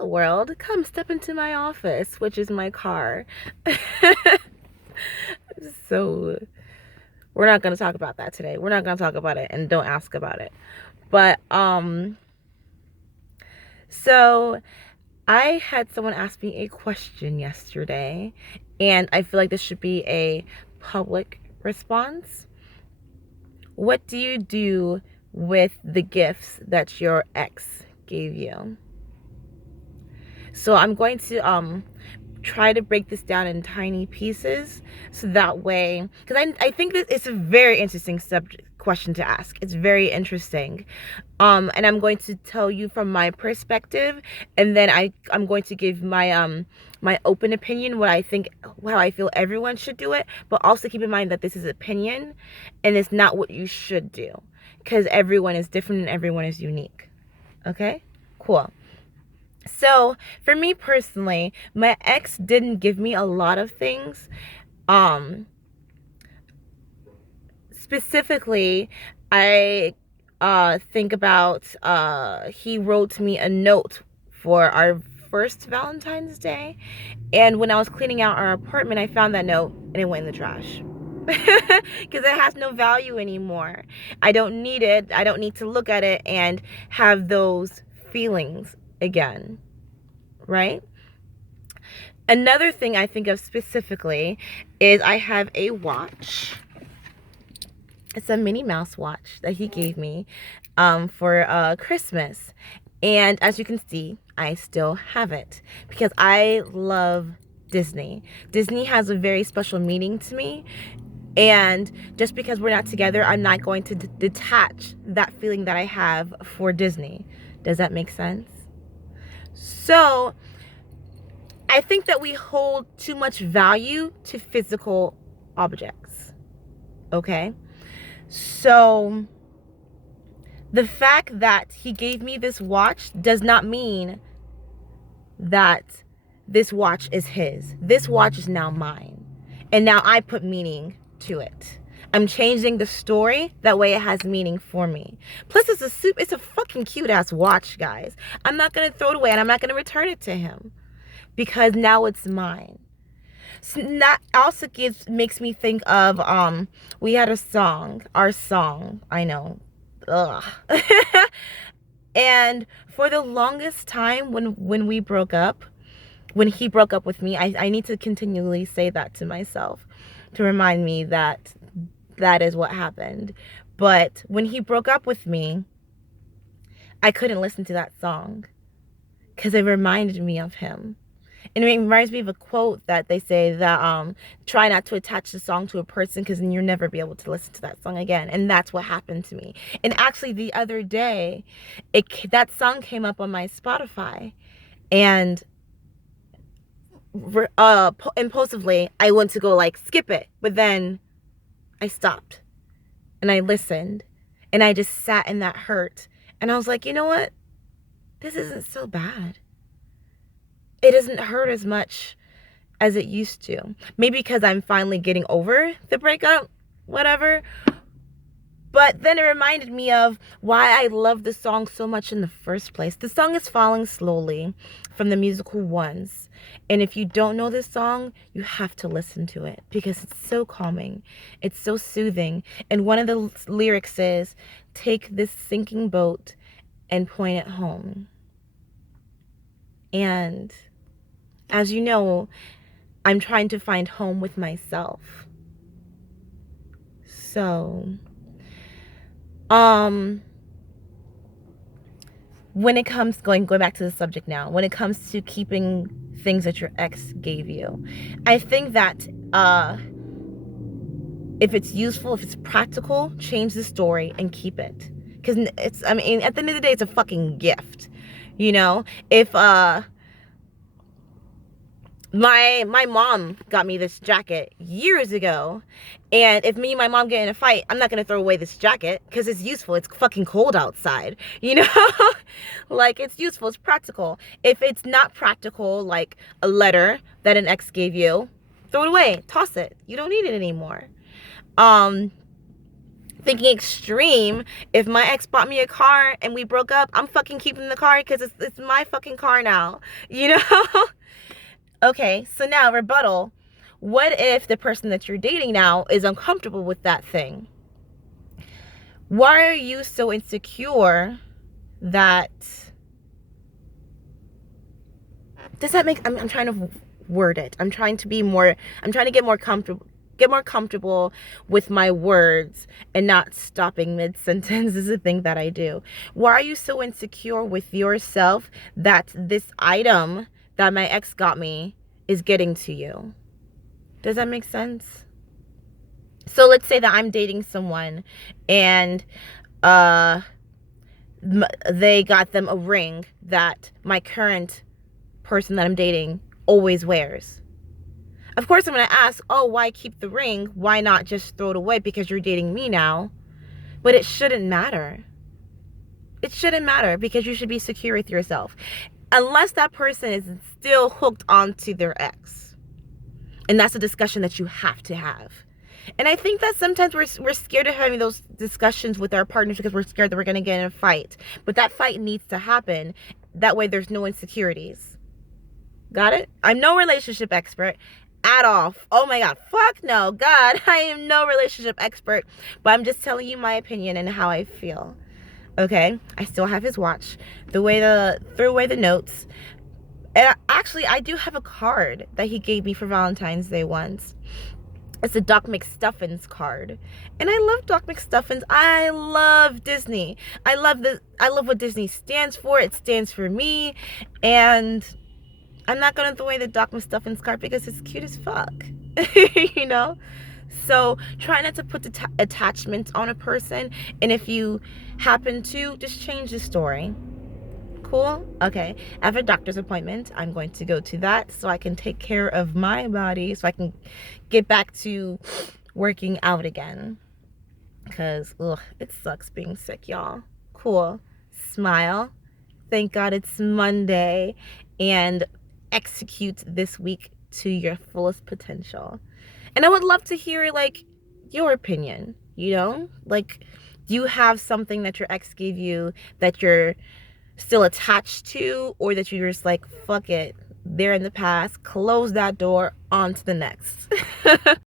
hello world, come step into my office, which is my car. So we're not going to talk about that today. We're not going to talk about it, and don't ask about it. But so I had someone ask me a question yesterday, and I feel like this should be a public response. What do you do with the gifts that your ex gave you? So I'm going to try to break this down in tiny pieces, so that way, because I think that it's a very interesting subject question to ask. It's very interesting. And I'm going to tell you from my perspective, and then I'm going to give my open opinion, what I think, how I feel everyone should do it, but also keep in mind that this is opinion and it's not what you should do, because everyone is different and everyone is unique. Okay? Cool. So for me personally, my ex didn't give me a lot of things. Specifically, I think about he wrote me a note for our first Valentine's Day, and when I was cleaning out our apartment, I found that note and it went in the trash. Because it has no value anymore. I don't need it. I don't need to look at it and have those feelings again, right? Another thing I think of specifically is I have a watch. It's a Minnie Mouse watch that he gave me for Christmas. And as you can see, I still have it because I love Disney. Disney has a very special meaning to me. And just because we're not together, I'm not going to detach that feeling that I have for Disney. Does that make sense? So I think that we hold too much value to physical objects. Okay? So the fact that he gave me this watch does not mean that this watch is his. This watch is now mine. And now I put meaning to it. I'm changing the story. That way it has meaning for me. Plus it's a fucking cute ass watch, guys. I'm not going to throw it away and I'm not going to return it to him because now it's mine. So that also makes me think of we had our song, I know. Ugh. And for the longest time when we broke up, when he broke up with me, I need to continually say that to myself to remind me that that is what happened. But when he broke up with me, I couldn't listen to that song because it reminded me of him. And it reminds me of a quote that they say that try not to attach the song to a person because then you'll never be able to listen to that song again. And that's what happened to me. And actually the other day, that song came up on my Spotify, and impulsively I went to go like skip it, but then I stopped and I listened and I just sat in that hurt, and I was like, you know what? This isn't so bad. It doesn't hurt as much as it used to. Maybe because I'm finally getting over the breakup, whatever. But then it reminded me of why I love the song so much in the first place. The song is Falling Slowly from the musical Once. And if you don't know this song, you have to listen to it because it's so calming. It's so soothing. And one of the lyrics is, take this sinking boat and point it home. And as you know, I'm trying to find home with myself. So, when it comes, going back to the subject now, when it comes to keeping things that your ex gave you, I think that if it's useful, if it's practical, change the story and keep it. Because it's, I mean, at the end of the day, it's a fucking gift. You know, if my mom got me this jacket years ago, and if me and my mom get in a fight, I'm not gonna throw away this jacket because it's useful. It's fucking cold outside, you know. Like, it's useful, it's practical. If it's not practical, like a letter that an ex gave you, throw it away, toss it. You don't need it anymore. Thinking extreme, if my ex bought me a car and we broke up, I'm fucking keeping the car because it's my fucking car now, you know? Okay, so now rebuttal. What if the person that you're dating now is uncomfortable with that thing? Why are you so insecure that... Does that make... I'm trying to word it. I'm trying to get more comfortable with my words and not stopping mid-sentence is a thing that I do. Why are you so insecure with yourself that this item that my ex got me is getting to you? Does that make sense? So let's say that I'm dating someone and uh they got them a ring that my current person that I'm dating always wears. Of course, I'm going to ask, oh, why keep the ring? Why not just throw it away because you're dating me now? But it shouldn't matter. It shouldn't matter because you should be secure with yourself. Unless that person is still hooked onto their ex. And that's a discussion that you have to have. And I think that sometimes we're scared of having those discussions with our partners because we're scared that we're going to get in a fight. But that fight needs to happen. That way there's no insecurities. Got it? I'm no relationship expert at all. Oh my God. Fuck no. God, I am no relationship expert. But I'm just telling you my opinion and how I feel. Okay? I still have his watch. Threw away the notes. And actually, I do have a card that he gave me for Valentine's Day once. It's a Doc McStuffins card. And I love Doc McStuffins. I love Disney. I love what Disney stands for. It stands for me. And I'm not gonna throw away the Doc McStuffins card because it's cute as fuck. You know? So try not to put the attachments on a person. And if you happen to, just change the story. Cool? Okay. I have a doctor's appointment. I'm going to go to that so I can take care of my body so I can get back to working out again. Because, ugh, it sucks being sick, y'all. Cool. Smile. Thank God it's Monday. And execute this week to your fullest potential. And I would love to hear, like, your opinion, you know? Like, do you have something that your ex gave you that you're still attached to, or that you're just like, fuck it, they're in the past, close that door, on to the next?